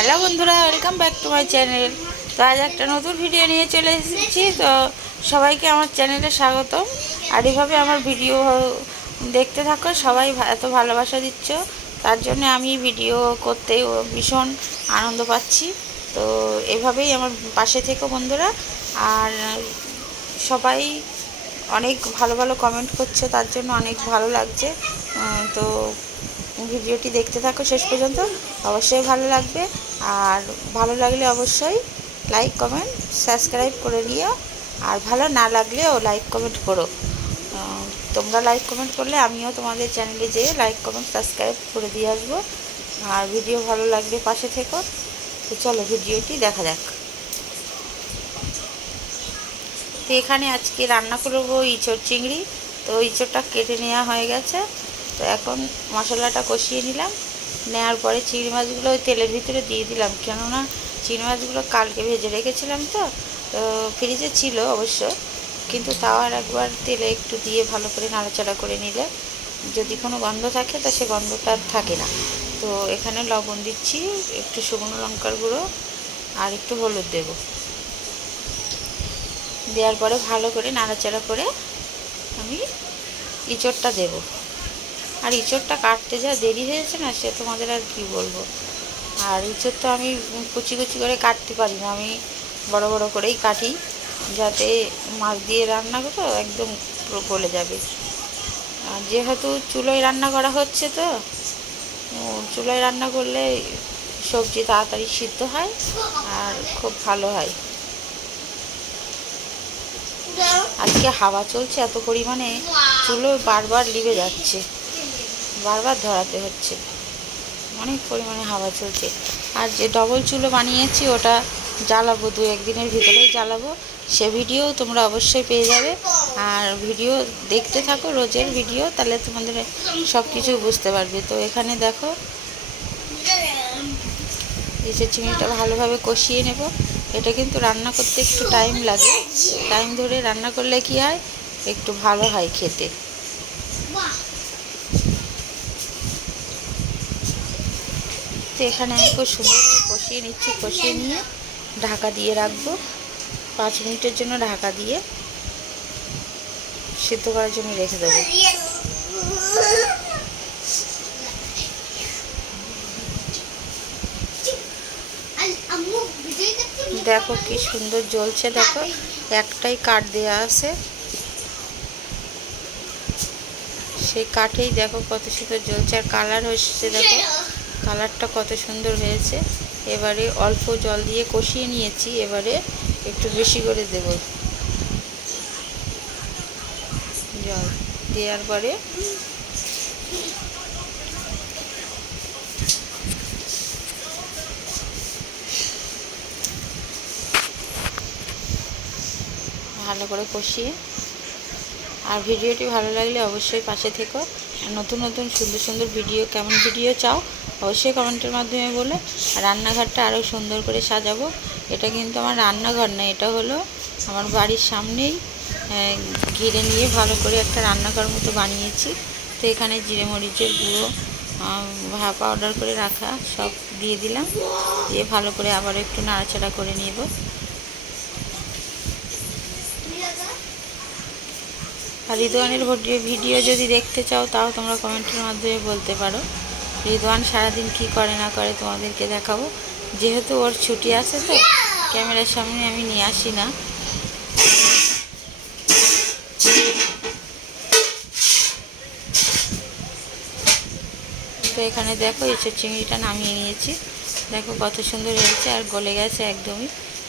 Hello বন্ধুরা, welcome back to my channel. তো আজ একটা নতুন ভিডিও নিয়ে চলে এসেছি। তো সবাইকে আমার চ্যানেলে স্বাগতম। আর এভাবে আমার ভিডিও দেখতে থাকো, সবাই এত ভালোবাসা দিচ্ছ। তার জন্য আমি ভিডিও করতে ভীষণ আনন্দ পাচ্ছি। তো এভাবেই আমার পাশে থেকো বন্ধুরা। আর সবাই অনেক ভালো ভালো কমেন্ট করছে, তার জন্য অনেক ভালো লাগছে। তো ভিডিওটি দেখতে থাকো শেষ পর্যন্ত। অবশ্যই ভালো লাগবে। আর ভালো লাগলে অবশ্যই লাইক কমেন্ট সাবস্ক্রাইব করে নিও আর ভালো না লাগলেও লাইক কমেন্ট করো। তোমরা লাইক কমেন্ট করলে আমিও তোমাদের চ্যানেলে যেয়ে লাইক কমেন্ট সাবস্ক্রাইব করে দিয়ে আসব। আর ভিডিও ভালো লাগলে পাশে থেকো। তো চলো ভিডিওটি দেখা যাক। তো এখানে আজকে রান্না করব ইঁচড় চিংড়ি। তো ইঁচড়টা কেটে নেওয়া হয়ে গেছে। তো এখন মশলাটা কষিয়ে নিলাম। নেওয়ার পরে চিংড়ি মাছগুলো ওই তেলের ভিতরে দিয়ে দিলাম। কেননা চিংড়ি মাছগুলো কালকে ভেজে রেখেছিলাম তো তো ফ্রিজে ছিল অবশ্য। কিন্তু তাও আর একবার তেলে একটু দিয়ে ভালো করে নাড়াচাড়া করে নিলে যদি কোনো গন্ধ থাকে, তা সে গন্ধটা থাকে না। তো এখানে লবণ দিচ্ছি, একটু শুকনো লঙ্কার গুঁড়ো আর একটু হলুদ দেবো। দেওয়ার পরে ভালো করে নাড়াচাড়া করে আমি ইঁচড়টা দেব। আর ইঁচড়টা কাটতে যা দেরি হয়েছে না, সে তোমাদের আর কি বলব? আর ইঁচড় তো আমি কুচি কুচি করে কাটতে পারি না, আমি বড় বড় করেই কাটি, যাতে মাছ দিয়ে রান্না করো, একদম পুরো গলে যাবে। আর যেহেতু চুলোয় রান্না করা হচ্ছে তো চুলোয় রান্না করলে সবজি তাড়াতাড়ি সিদ্ধ হয় আর খুব ভালো হয়। আজকে হাওয়া চলছে, এত পরিমাণে চুলো বারবার লিবে যাচ্ছে। বারবার ধরাতে হচ্ছে। অনেক পরিমাণে হাওয়া চলছে। আর যে ডবল চুলো বানিয়েছি, ওটা জ্বালাবো দু একদিনের ভিতরেই জ্বালাবো। সে ভিডিও তোমরা অবশ্যই পেয়ে যাবে। আর ভিডিও দেখতে থাকো, রোজের ভিডিও তাহলে তোমাদের সব কিছু বুঝতে পারবে। তো এখানে দেখো ইসের চিংড়িটা ভালোভাবে কষিয়ে নেব। এটা কিন্তু রান্না করতে একটু টাইম লাগে। টাইম ধরে রান্না করলে কি হয়? একটু ভালো হয় খেতে। তো এখানে আমি খুব সুন্দর কষিয়ে নিচ্ছি, কষিয়ে নিয়ে ঢাকা দিয়ে রাখব। পাঁচ মিনিটের জন্য ঢাকা দিয়ে সিদ্ধ করার জন্য রেখে দেবো। দেখো কি সুন্দর জ্বলছে, দেখো। একটাই কাঠ দেয়া আছে। সেই কাঠেই দেখো কত সুন্দর জ্বলছে আর কালার হচ্ছে, দেখো। কালারটা কত সুন্দর হয়েছে। এবারে অল্প জল দিয়ে কষিয়ে নিয়েছি, এবারে একটু বেশি করে দেব। জল দেওয়ার পরে ভালো করে কষিয়ে। আর ভিডিওটি ভালো লাগলে অবশ্যই পাশে থেকো। নতুন নতুন সুন্দর সুন্দর ভিডিও, কেমন ভিডিও চাও অবশ্যই কমেন্টের মাধ্যমে বলে। রান্নাঘরটা আরও সুন্দর করে সাজাবো। এটা কিন্তু আমার রান্নাঘর না, এটা হলো আমার বাড়ির সামনেই ঘিরে নিয়ে ভালো করে একটা রান্নাঘর মতো বানিয়েছি। তো এখানে জিরে মরিচের গুঁড়ো পাউডার করে রাখা, সব দিয়ে দিলাম। দিয়ে ভালো করে আবার একটু নাড়াচাড়া করে নেব। আর রিদওয়ানের ভিডিও যদি দেখতে চাও, তাও তোমরা কমেন্টের মাধ্যমে বলতে পারো। রিদওয়ান সারাদিন কি করে না করে তোমাদেরকে দেখাবো। যেহেতু ওর ছুটি আছে তো, ক্যামেরার সামনে আমি নিয়ে আসি না। তো এখানে দেখো এসব চিংড়িটা নামিয়ে নিয়েছি। দেখো কত সুন্দর হয়েছে, আর গলে গেছে একদমই।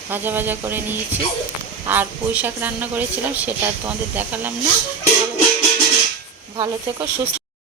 ভাজা ভাজা করে নিয়েছি। আর পুঁই শাক রান্না করেছিলাম, সেটা তোমাদের দেখালাম না। ভালো থেকো, সুস্থ